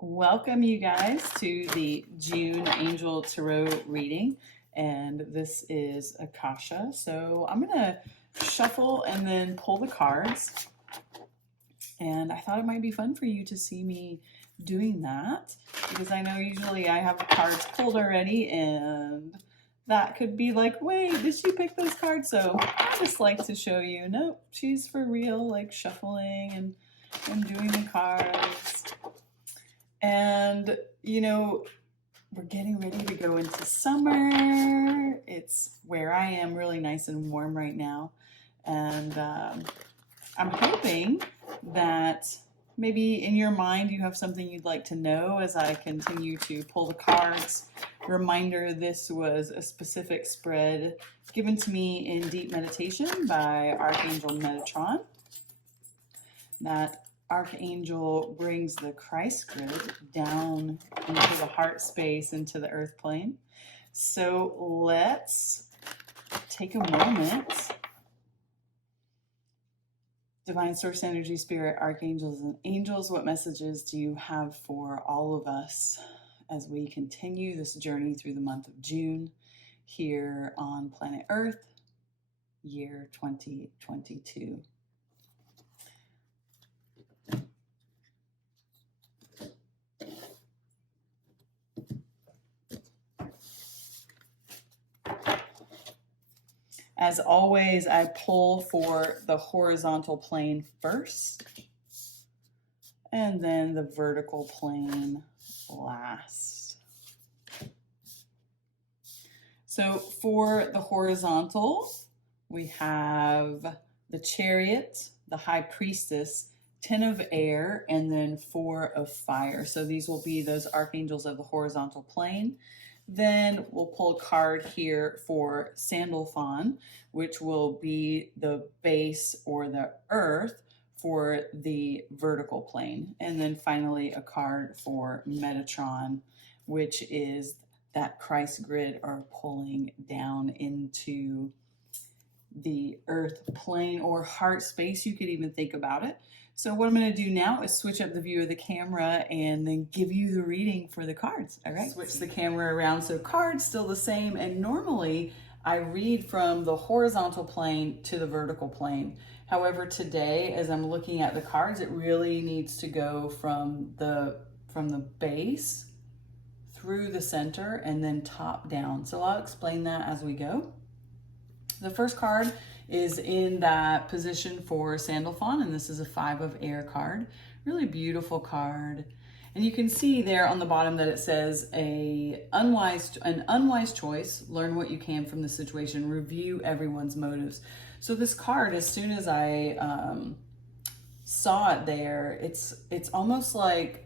Welcome you guys to the June Angel Tarot reading, and this is Akasha. So I'm gonna shuffle and then pull the cards, and I thought it might be fun for you to see me doing that because I know usually I have the cards pulled already and that could be like, wait, did she pick those cards? So I just like to show you, nope, she's for real, like shuffling and doing the cards. And, you know, we're getting ready to go into summer. It's where I am really nice and warm right now. And I'm hoping that maybe in your mind you have something you'd like to know as I continue to pull the cards. Reminder, this was a specific spread given to me in deep meditation by Archangel Metatron. That Archangel brings the Christ grid down into the heart space, into the earth plane. So let's take a moment. Divine Source Energy, Spirit, Archangels, and Angels, what messages do you have for all of us as we continue this journey through the month of June here on planet Earth, year 2022? As always, I pull for the horizontal plane first, and then the vertical plane last. So for the horizontal, we have the Chariot, the High Priestess, 10 of air, and then 4 of fire. So these will be those archangels of the horizontal plane. Then we'll pull a card here for Sandalphon, which will be the base or the earth for the vertical plane. And then finally a card for Metatron, which is that Christ grid or pulling down into the earth plane or heart space. You could even think about it. So what I'm going to do now is switch up the view of the camera and then give you the reading for the cards. All right, switch the camera around. So cards still the same. And normally I read from the horizontal plane to the vertical plane. However, today, as I'm looking at the cards, it really needs to go from the base through the center and then top down. So I'll explain that as we go. The first card is in that position for Sandalphon, and this is a 5 of air card. Really beautiful card. And you can see there on the bottom that it says an unwise choice, learn what you can from the situation, review everyone's motives. So this card, as soon as I saw it there, it's almost like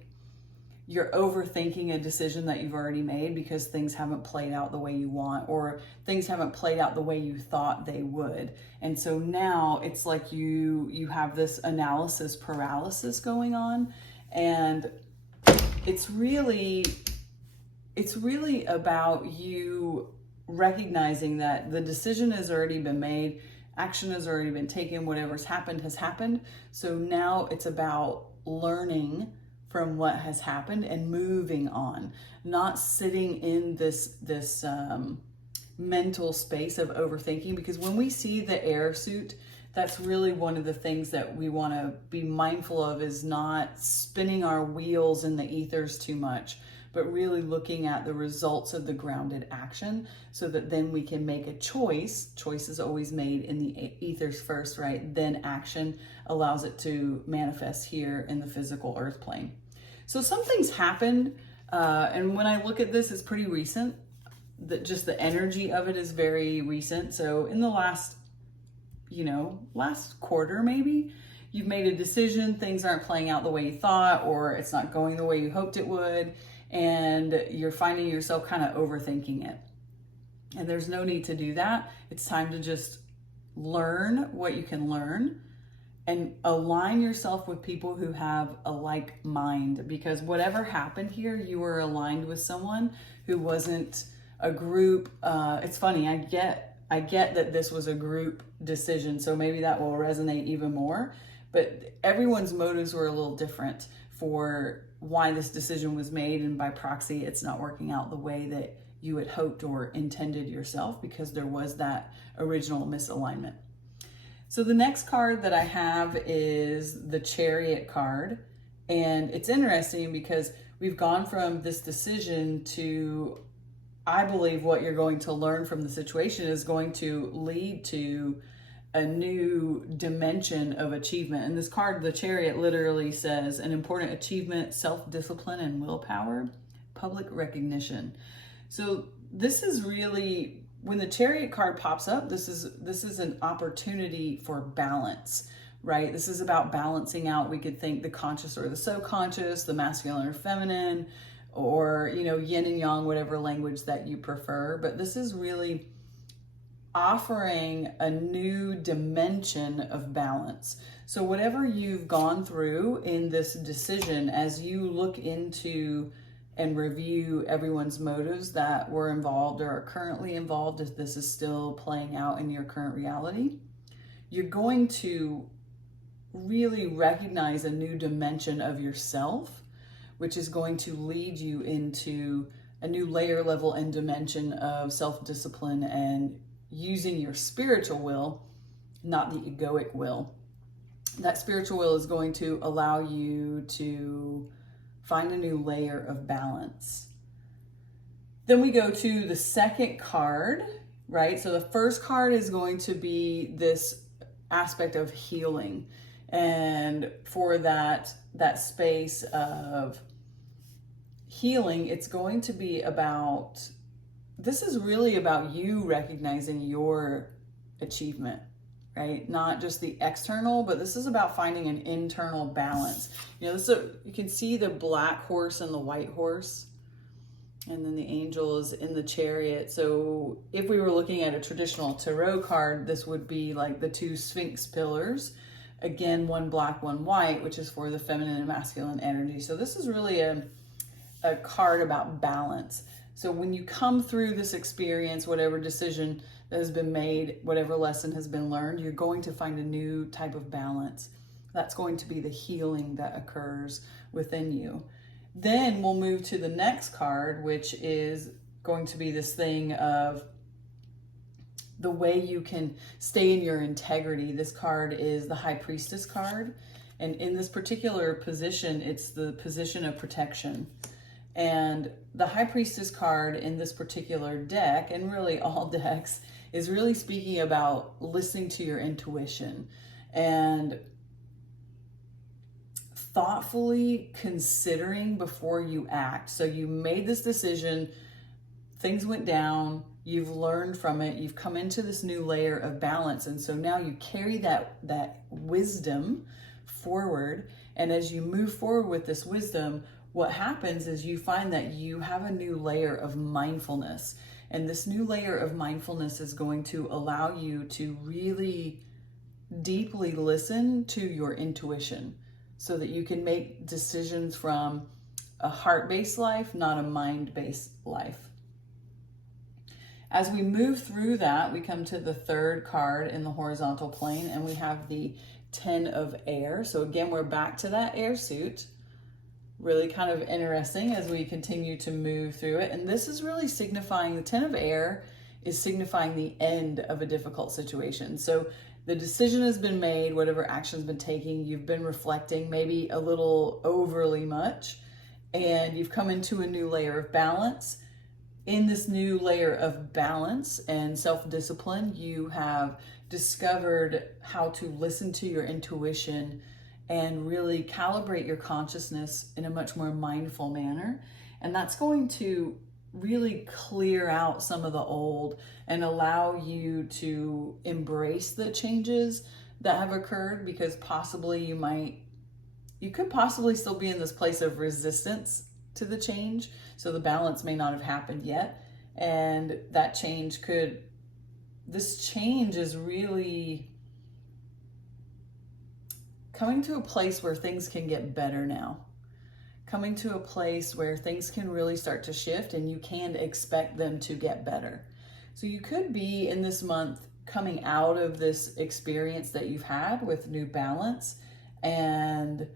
you're overthinking a decision that you've already made because things haven't played out the way you want, or things haven't played out the way you thought they would. And so now it's like you have this analysis paralysis going on, and it's really about you recognizing that the decision has already been made, action has already been taken, whatever's happened has happened. So now it's about learning from what has happened and moving on, not sitting in this mental space of overthinking. Because when we see the air suit, that's really one of the things that we want to be mindful of, is not spinning our wheels in the ethers too much, but really looking at the results of the grounded action so that then we can make a choice. Choice is always made in the ethers first, right? Then action allows it to manifest here in the physical earth plane. So something's happened, and when I look at this, it's pretty recent. Just the energy of it is very recent. So in the last quarter maybe, you've made a decision, things aren't playing out the way you thought, or it's not going the way you hoped it would, and you're finding yourself kind of overthinking it. And there's no need to do that. It's time to just learn what you can learn and align yourself with people who have a like mind, because whatever happened here, you were aligned with someone who wasn't a group. It's funny, I get that this was a group decision, so maybe that will resonate even more, but everyone's motives were a little different for why this decision was made, and by proxy, it's not working out the way that you had hoped or intended yourself, because there was that original misalignment. So the next card that I have is the Chariot card. And it's interesting because we've gone from this decision to, I believe what you're going to learn from the situation is going to lead to a new dimension of achievement. And this card, the Chariot, literally says an important achievement, self-discipline and willpower, public recognition. So this is really, when the Chariot card pops up, this is an opportunity for balance, right? This is about balancing out. We could think the conscious or the subconscious, the masculine or feminine, or, yin and yang, whatever language that you prefer. But this is really offering a new dimension of balance. So whatever you've gone through in this decision, as you look into and review everyone's motives that were involved or are currently involved, if this is still playing out in your current reality, you're going to really recognize a new dimension of yourself, which is going to lead you into a new layer, level, and dimension of self-discipline and using your spiritual will, not the egoic will. That spiritual will is going to allow you to find a new layer of balance. Then we go to the second card, right? So the first card is going to be this aspect of healing. And for that space of healing, it's going to be about, this is really about you recognizing your achievement, right? Not just the external, but this is about finding an internal balance. You can see the black horse and the white horse, and then the angel is in the Chariot. So if we were looking at a traditional tarot card, this would be like the two Sphinx pillars. Again, one black, one white, which is for the feminine and masculine energy. So this is really a card about balance. So when you come through this experience, whatever decision that has been made, whatever lesson has been learned, you're going to find a new type of balance. That's going to be the healing that occurs within you. Then we'll move to the next card, which is going to be this thing of the way you can stay in your integrity. This card is the High Priestess card. And in this particular position, it's the position of protection. And the High Priestess card in this particular deck, and really all decks, is really speaking about listening to your intuition and thoughtfully considering before you act. So you made this decision, things went down, you've learned from it, you've come into this new layer of balance, and so now you carry that wisdom forward. And as you move forward with this wisdom, what happens is you find that you have a new layer of mindfulness. And this new layer of mindfulness is going to allow you to really deeply listen to your intuition so that you can make decisions from a heart-based life, not a mind-based life. As we move through that, we come to the third card in the horizontal plane, and we have the 10 of air. So again, we're back to that air suit. Really kind of interesting as we continue to move through it. And this is really signifying, the 10 of air is signifying the end of a difficult situation. So the decision has been made, whatever action's been taken, you've been reflecting maybe a little overly much, and you've come into a new layer of balance. In this new layer of balance and self-discipline, you have discovered how to listen to your intuition and really calibrate your consciousness in a much more mindful manner. And that's going to really clear out some of the old and allow you to embrace the changes that have occurred, because possibly you could possibly still be in this place of resistance to the change. So the balance may not have happened yet. And this change is really coming to a place where things can get better now. Coming to a place where things can really start to shift and you can expect them to get better. So you could be in this month coming out of this experience that you've had with new balance and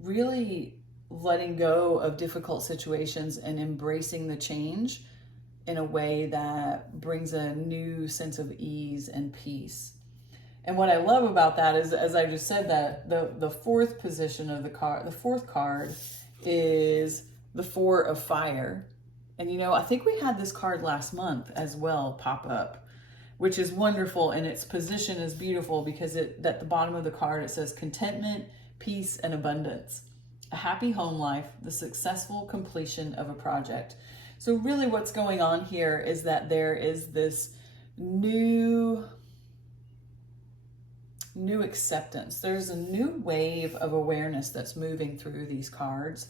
really letting go of difficult situations and embracing the change in a way that brings a new sense of ease and peace. And what I love about that is, as I just said, that the fourth position of the card, the fourth card, is the Four of Fire. And you know, I think we had this card last month as well pop up, which is wonderful, and its position is beautiful because at the bottom of the card it says contentment, peace, and abundance, a happy home life, the successful completion of a project. So really what's going on here is that there is this new acceptance. There's a new wave of awareness that's moving through these cards.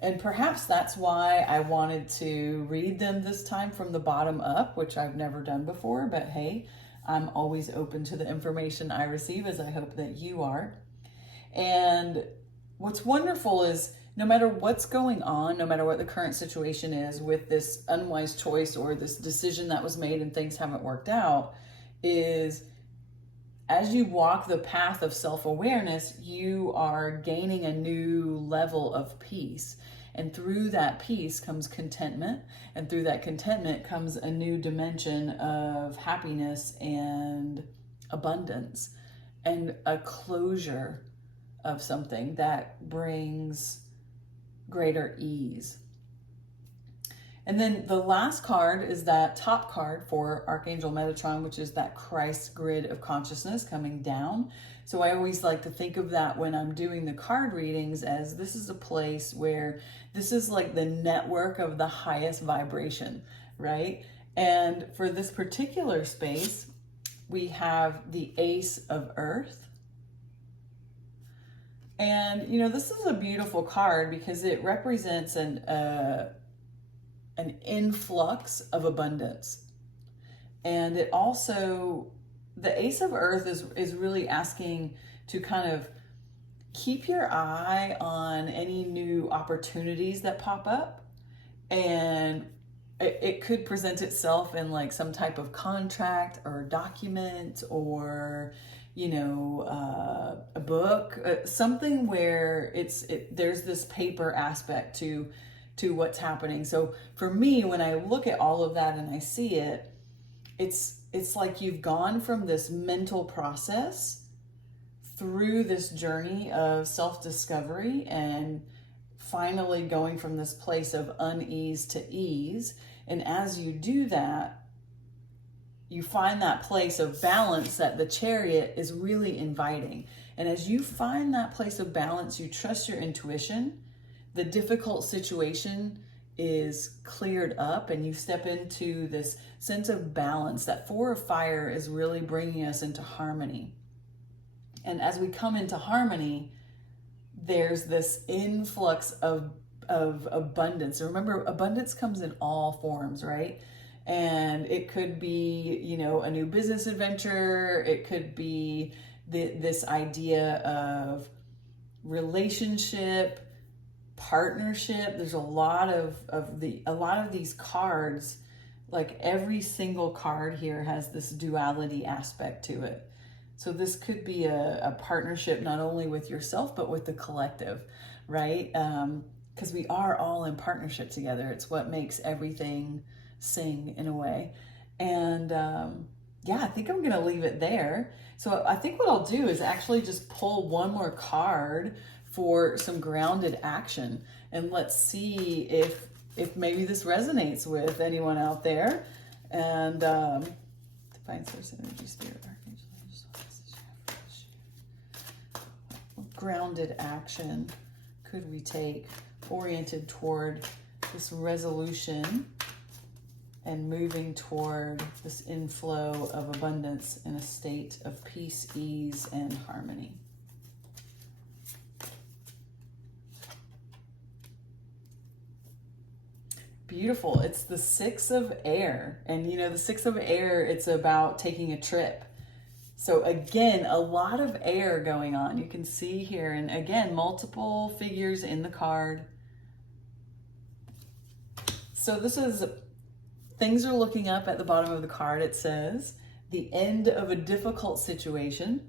And perhaps that's why I wanted to read them this time from the bottom up, which I've never done before, but hey, I'm always open to the information I receive, as I hope that you are. And what's wonderful is no matter what's going on, no matter what the current situation is with this unwise choice or this decision that was made and things haven't worked out, is as you walk the path of self-awareness, you are gaining a new level of peace. And through that peace comes contentment. And through that contentment comes a new dimension of happiness and abundance and a closure of something that brings greater ease. And then the last card is that top card for Archangel Metatron, which is that Christ grid of consciousness coming down. So I always like to think of that when I'm doing the card readings as this is a place where this is like the network of the highest vibration, right? And for this particular space, we have the Ace of Earth. And, you know, this is a beautiful card because it represents an influx of abundance. And it also, the Ace of Earth is really asking to kind of keep your eye on any new opportunities that pop up. And it could present itself in like some type of contract or document or, you know, a book, something where there's this paper aspect to what's happening. So for me, when I look at all of that and I see it, it's like you've gone from this mental process through this journey of self-discovery and finally going from this place of unease to ease. And as you do that, you find that place of balance that the Chariot is really inviting. And as you find that place of balance, you trust your intuition, the difficult situation is cleared up and you step into this sense of balance. That Four of Fire is really bringing us into harmony. And as we come into harmony, there's this influx of abundance. And remember, abundance comes in all forms, right? And it could be, you know, a new business adventure. It could be this idea of relationship, partnership. There's a lot of these cards, like every single card here has this duality aspect to it. So this could be a partnership not only with yourself, but with the collective, right? Because we are all in partnership together. It's what makes everything sing in a way. And yeah, I think I'm going to leave it there. So I think what I'll do is actually just pull one more card for some grounded action. And let's see if maybe this resonates with anyone out there. And Divine Source Energy, Spirit, Archangel, what grounded action could we take oriented toward this resolution and moving toward this inflow of abundance in a state of peace, ease, and harmony? Beautiful. It's the Six of Air. And you know, the Six of Air, it's about taking a trip. So again, a lot of air going on. You can see here, and again, multiple figures in the card. So this is, things are looking up at the bottom of the card. It says, the end of a difficult situation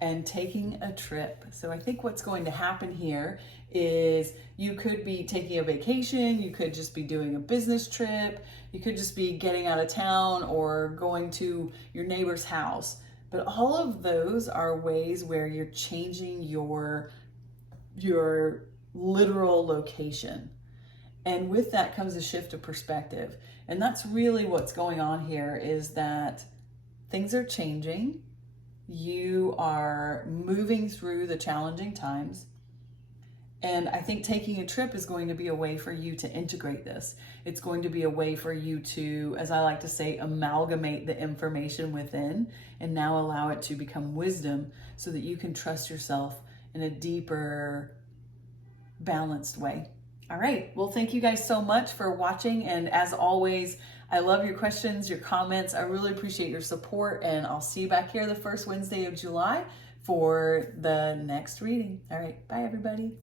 and taking a trip. So I think what's going to happen here is you could be taking a vacation, you could just be doing a business trip, you could just be getting out of town or going to your neighbor's house. But all of those are ways where you're changing your literal location. And with that comes a shift of perspective. And that's really what's going on here, is that things are changing. You are moving through the challenging times. And I think taking a trip is going to be a way for you to integrate this. It's going to be a way for you to, as I like to say, amalgamate the information within and now allow it to become wisdom so that you can trust yourself in a deeper, balanced way. All right. Well, thank you guys so much for watching. And as always, I love your questions, your comments. I really appreciate your support. And I'll see you back here the first Wednesday of July for the next reading. All right. Bye, everybody.